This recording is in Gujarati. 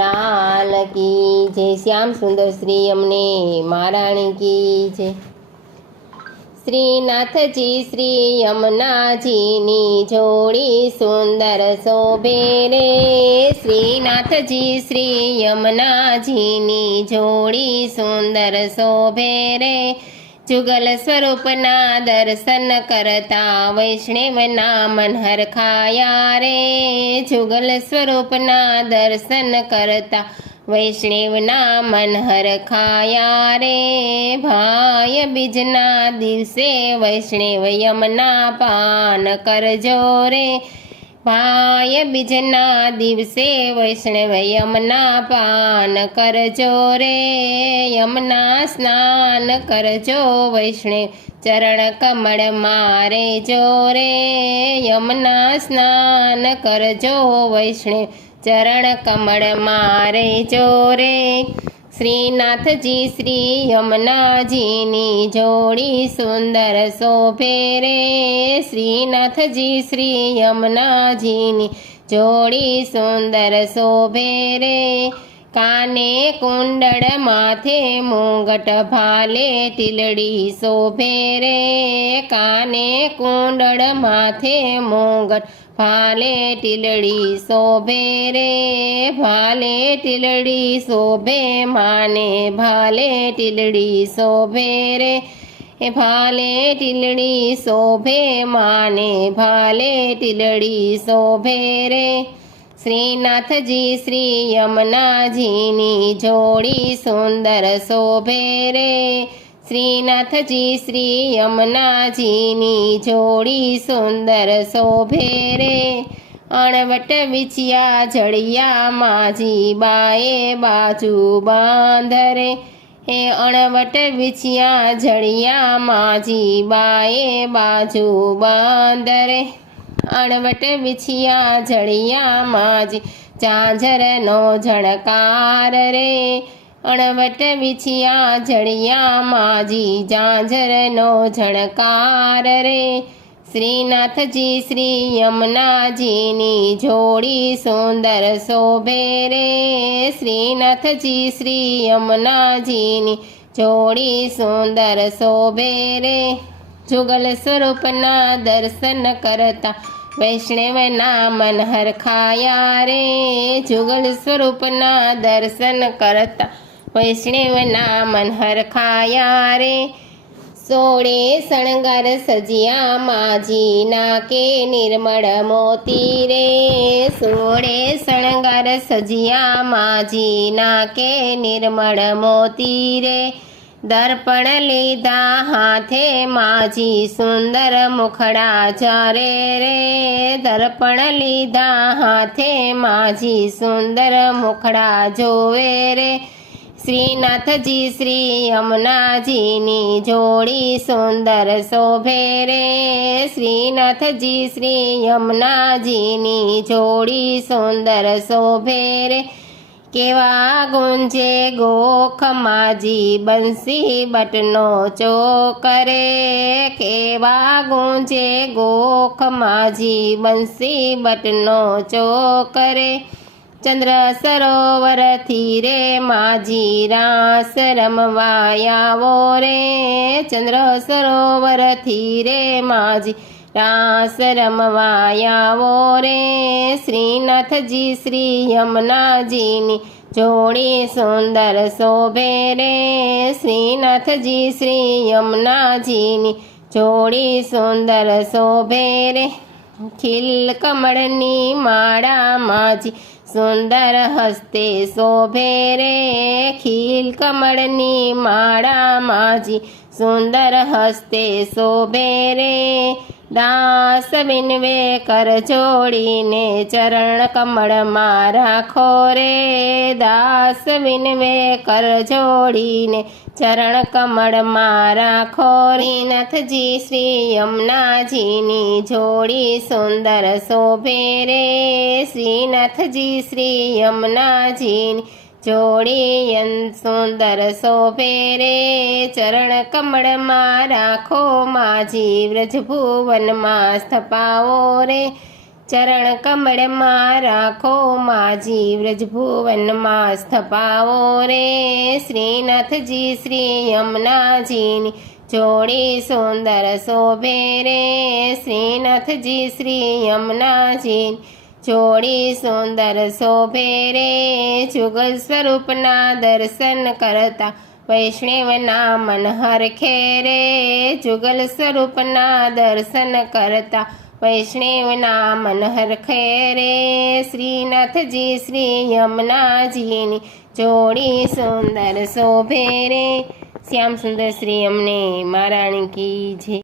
લાલ કી જય। શ્યામ સુંદર શ્રી અમને મહારાણી કી જય। શ્રીનાથજી શ્રી યમુનાજીની જોડી સુંદર શોભે રે। શ્રીનાથજી શ્રી યમુનાજીની જોડી સુંદર શોભે રે। જુગલ સ્વરૂપના દર્શન કરતા વૈષ્ણવના મન હરખાયા રે। જુગલ સ્વરૂપના દર્શન કરતા વૈષ્ણવના મન હરખાયા રે। ભાઈ બીજના દિવસે વૈષ્ણવ યમના પાન કરજો રે। ભાઈ બીજના દિવસે વૈષ્ણવ યમના પાન કરજો રે। યમના સ્નાન કરજો વૈષ્ણવ ચરણ કમળ મારે જો રે। યમના સ્નાન કરજો વૈષ્ણવ ચરણ કમળ મારે જો રે। શ્રીનાથજી શ્રી યમુનાજીની જોડી સુંદર શોભે રે। શ્રીનાથજી શ્રી યમુનાજીની જોડી સુંદર શોભે રે। કાને કુંડળ માથે મુંગટ ભાલે ટીલડી શોભે રે। કાને કુંડળ માથે મુંગટ ભાલે ટીલડી શોભે રે। ભાલે ટીલડી શોભે માને ભાલે ટીલડી શોભે રે। ભાલે ટીલડી શોભે માને ભાલે ટીલડી શોભે રે। શ્રીનાથજી શ્રી યમુનાજીની જોડી સુંદર શોભે રે। શ્રીનાથજી શ્રી યમુનાજીની જોડી સુંદર શોભે રે। અણવટ વિછિયા જડિયા માજી બાએ બાજુ બાંધરે। અણવટ વિછિયા જડિયા માજી બાએ બાજુ બાંધરે। અણવટ વિછિયા જડિયા માજી ઝાંઝરનો ઝણકાર રે। અણવટ વિછિયા જડિયા માજી ઝાંઝરનો ઝણકાર રે। શ્રીનાથજી શ્રી યમુનાજીની જોડી સુંદર શોભે રે। શ્રીનાથજી શ્રી યમુનાજીની જોડી સુંદર શોભે રે। જુગલ સ્વરૂપના દર્શન કરતા વૈષ્ણવના મન હરખાયા રે। જુગલ સ્વરૂપના દર્શન કરતા વૈષ્ણવના મન હરખાયા રે। સોળે શણગાર સજિયા માજી નાકે નિર્મળ મોતી રે। સોળે શણગાર સજિયા માજી નાકે નિર્મળ મોતી રે। દર્પણ લીધા હાથે માજી સુંદર મુખડા ચારે રે। દર્પણ લીધા હાથે માજી સુંદર મુખડા જોવે રે। શ્રીનાથજી શ્રી યમુનાજીની જોડી સુંદર શોભે રે। શ્રીનાથજી શ્રી યમુનાજીની જોડી સુંદર શોભે રે। કેવા ગુંજે ગોખ માજી બંસી બટનો ચોક રે। કેવા ગુંજે ગોખ માજી બંસી બટનો ચોક રે। ચંદ્ર સરોવરથી રે માજી રાસ રમવાયાવો રે। ચંદ્ર સરોવરથી રે માજી રાસ રમવાયાવો રે। શ્રીનાથજી શ્રી યમુનાજીની જોડી સુંદર શોભે રે। શ્રીનાથજી શ્રી યમુનાજીની જોડી સુંદર શોભે રે। ખીલ કમળની માળા માજી સુંદર હસ્તે શોભે રે। ખીલ કમળની માળા માજી સુંદર હસ્તે શોભે રે। દાસ વિનવે કર જોડીને ચરણ કમળમાં રાખો રે। દાસ વિનવે કર જોડીને ચરણ કમળમાં રાખો। શ્રીનાથજી શ્રી યમુનાજીની જોડી સુંદર શોભે રે। શ્રીનાથજી શ્રી યમુનાજીની જોડી સુંદર શોભે રે। ચરણ કમળમાં રાખો માજી વ્રજભુવનમાં સ્થપાવો રે। ચરણ કમળમાં રાખો માજી વ્રજભુવનમાં સ્થપાવો રે શ્રીનાથજી શ્રી યમુનાજીની જોડી સુંદર શોભે રે શ્રીનાથજી શ્રી યમુનાજીની જોડી સુંદર શોભે રે જુગલ સ્વરૂપના દર્શન કરતા વૈષ્ણવના મન હરખે રે જુગલ સ્વરૂપના દર્શન કરતા વૈષ્ણવના મન હરખે રે શ્રીનાથજી શ્રી યમુનાજીની જોડી સુંદર શોભે રે શ્યામ સુંદર શ્રી અમને મહારાણી કી જય।